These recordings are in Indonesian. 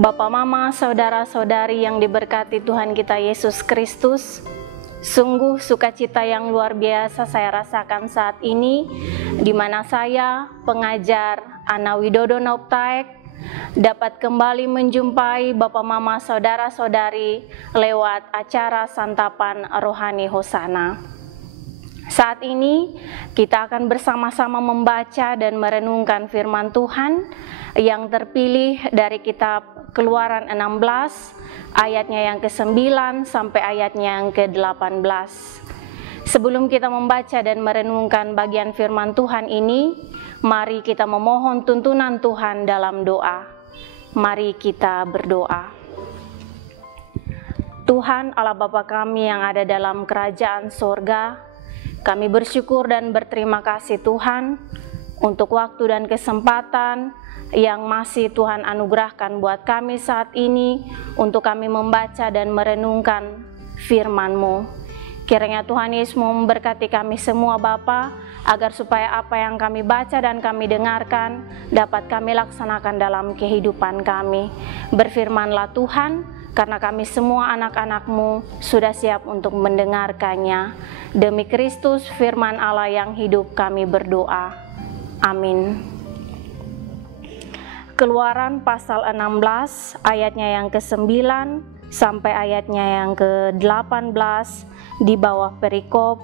Bapak, Mama, saudara-saudari yang diberkati Tuhan kita Yesus Kristus, sungguh sukacita yang luar biasa saya rasakan saat ini, di mana saya, pengajar Ana Widodo Nauptaek, dapat kembali menjumpai Bapak, Mama, saudara-saudari lewat acara Santapan Rohani Hosana. Saat ini kita akan bersama-sama membaca dan merenungkan firman Tuhan yang terpilih dari kitab Keluaran 16 ayatnya yang ke-9 sampai ayatnya yang ke-18. Sebelum kita membaca dan merenungkan bagian firman Tuhan ini, mari kita memohon tuntunan Tuhan dalam doa. Mari kita berdoa. Tuhan Allah Bapa kami yang ada dalam kerajaan sorga, kami bersyukur dan berterima kasih Tuhan untuk waktu dan kesempatan yang masih Tuhan anugerahkan buat kami saat ini untuk kami membaca dan merenungkan firman-Mu. Kiranya Tuhan Yesus memberkati kami semua Bapa, agar supaya apa yang kami baca dan kami dengarkan dapat kami laksanakan dalam kehidupan kami. Berfirmanlah Tuhan, karena kami semua anak-anak-Mu sudah siap untuk mendengarkannya. Demi Kristus firman Allah yang hidup kami berdoa. Amin. Keluaran pasal 16 ayatnya yang ke-9 sampai ayatnya yang ke-18 di bawah perikop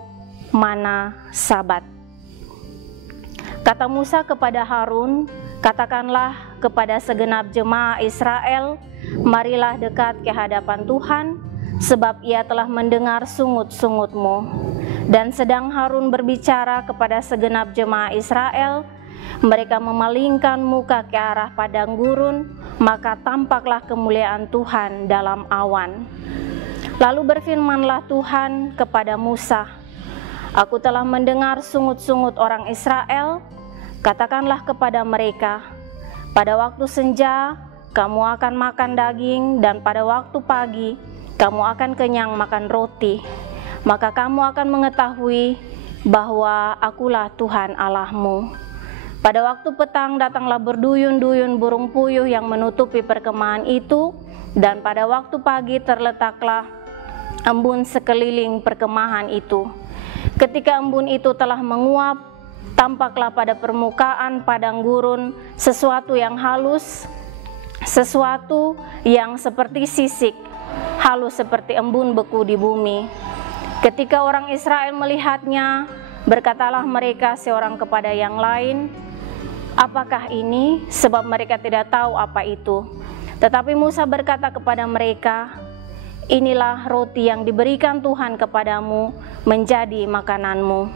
mana Sabat. Kata Musa kepada Harun, katakanlah kepada segenap jemaah Israel, marilah dekat ke hadapan Tuhan, sebab ia telah mendengar sungut-sungutmu. Dan sedang Harun berbicara kepada segenap jemaah Israel, mereka memalingkan muka ke arah padang gurun, maka tampaklah kemuliaan Tuhan dalam awan. Lalu berfirmanlah Tuhan kepada Musa, aku telah mendengar sungut-sungut orang Israel, katakanlah kepada mereka, pada waktu senja kamu akan makan daging, dan pada waktu pagi kamu akan kenyang makan roti. Maka kamu akan mengetahui bahwa akulah Tuhan Allahmu. Pada waktu petang datanglah berduyun-duyun burung puyuh yang menutupi perkemahan itu, dan pada waktu pagi terletaklah embun sekeliling perkemahan itu. Ketika embun itu telah menguap, tampaklah pada permukaan padang gurun sesuatu yang halus, sesuatu yang seperti sisik, halus seperti embun beku di bumi. Ketika orang Israel melihatnya, berkatalah mereka seorang kepada yang lain, apakah ini? Sebab mereka tidak tahu apa itu. Tetapi Musa berkata kepada mereka, inilah roti yang diberikan Tuhan kepadamu menjadi makananmu.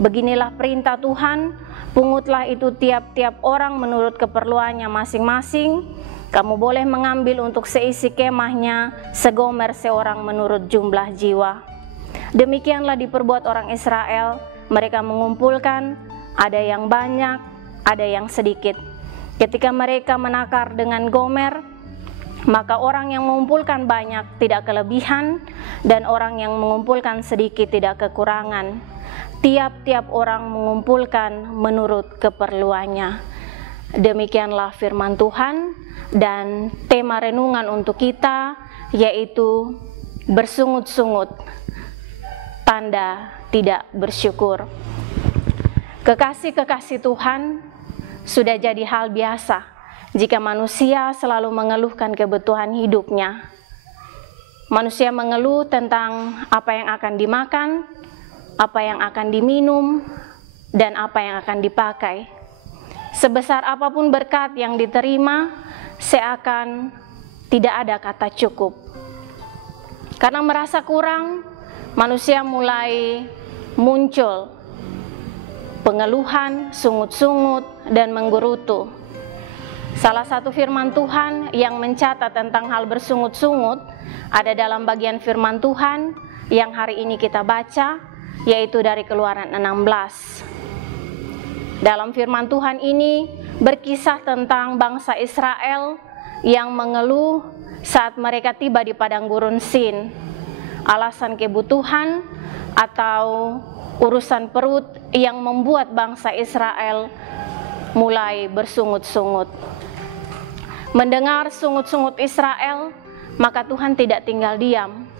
Beginilah perintah Tuhan, pungutlah itu tiap-tiap orang menurut keperluannya masing-masing. Kamu boleh mengambil untuk seisi kemahnya segomer seorang menurut jumlah jiwa. Demikianlah diperbuat orang Israel, mereka mengumpulkan, ada yang banyak, ada yang sedikit. Ketika mereka menakar dengan gomer, maka orang yang mengumpulkan banyak tidak kelebihan, dan orang yang mengumpulkan sedikit tidak kekurangan. Tiap-tiap orang mengumpulkan menurut keperluannya. Demikianlah firman Tuhan, dan tema renungan untuk kita yaitu bersungut-sungut, tanda tidak bersyukur. Kekasih-kekasih Tuhan, sudah jadi hal biasa jika manusia selalu mengeluhkan kebutuhan hidupnya. Manusia mengeluh tentang apa yang akan dimakan, apa yang akan diminum, dan apa yang akan dipakai. Sebesar apapun berkat yang diterima, seakan tidak ada kata cukup. Karena merasa kurang, manusia mulai muncul pengeluhan, sungut-sungut, dan menggerutu. Salah satu firman Tuhan yang mencatat tentang hal bersungut-sungut ada dalam bagian firman Tuhan yang hari ini kita baca, yaitu dari Keluaran 16. Dalam firman Tuhan ini berkisah tentang bangsa Israel yang mengeluh saat mereka tiba di padang gurun Sin. Alasan kebutuhan atau urusan perut yang membuat bangsa Israel mulai bersungut-sungut. Mendengar sungut-sungut Israel, maka Tuhan tidak tinggal diam.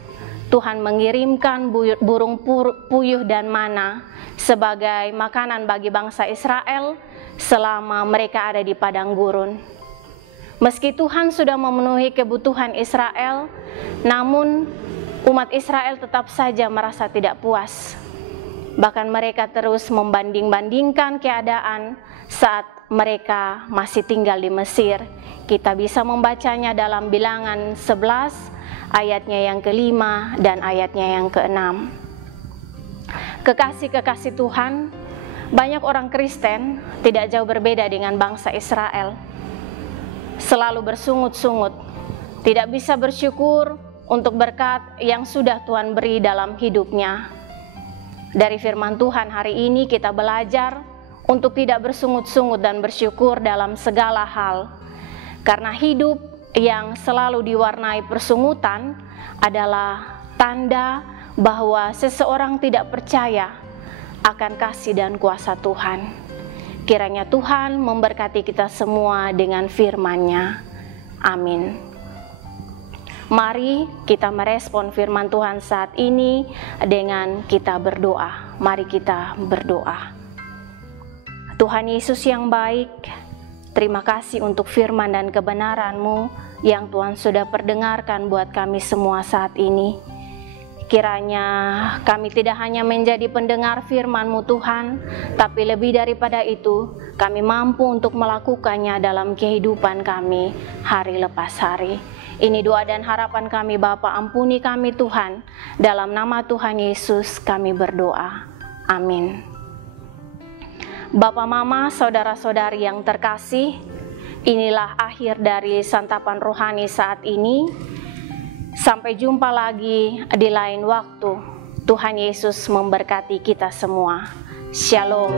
Tuhan mengirimkan burung puyuh dan mana sebagai makanan bagi bangsa Israel selama mereka ada di padang gurun. Meski Tuhan sudah memenuhi kebutuhan Israel, namun umat Israel tetap saja merasa tidak puas. Bahkan mereka terus membanding-bandingkan keadaan saat mereka masih tinggal di Mesir. Kita bisa membacanya dalam Bilangan 11, ayatnya yang ke-5 dan ayatnya yang ke-6. Kekasih-kekasih Tuhan, banyak orang Kristen tidak jauh berbeda dengan bangsa Israel. Selalu bersungut-sungut, tidak bisa bersyukur untuk berkat yang sudah Tuhan beri dalam hidupnya. Dari firman Tuhan hari ini kita belajar untuk tidak bersungut-sungut dan bersyukur dalam segala hal. Karena hidup yang selalu diwarnai persungutan adalah tanda bahwa seseorang tidak percaya akan kasih dan kuasa Tuhan. Kiranya Tuhan memberkati kita semua dengan firman-Nya. Amin. Mari kita merespon firman Tuhan saat ini dengan kita berdoa. Mari kita berdoa. Tuhan Yesus yang baik, terima kasih untuk firman dan kebenaran-Mu yang Tuhan sudah perdengarkan buat kami semua saat ini. Kiranya kami tidak hanya menjadi pendengar firman-Mu Tuhan, tapi lebih daripada itu, kami mampu untuk melakukannya dalam kehidupan kami hari lepas hari. Ini doa dan harapan kami Bapa, ampuni kami Tuhan. Dalam nama Tuhan Yesus kami berdoa. Amin. Bapak, Mama, saudara-saudari yang terkasih, inilah akhir dari santapan rohani saat ini. Sampai jumpa lagi di lain waktu. Tuhan Yesus memberkati kita semua. Shalom.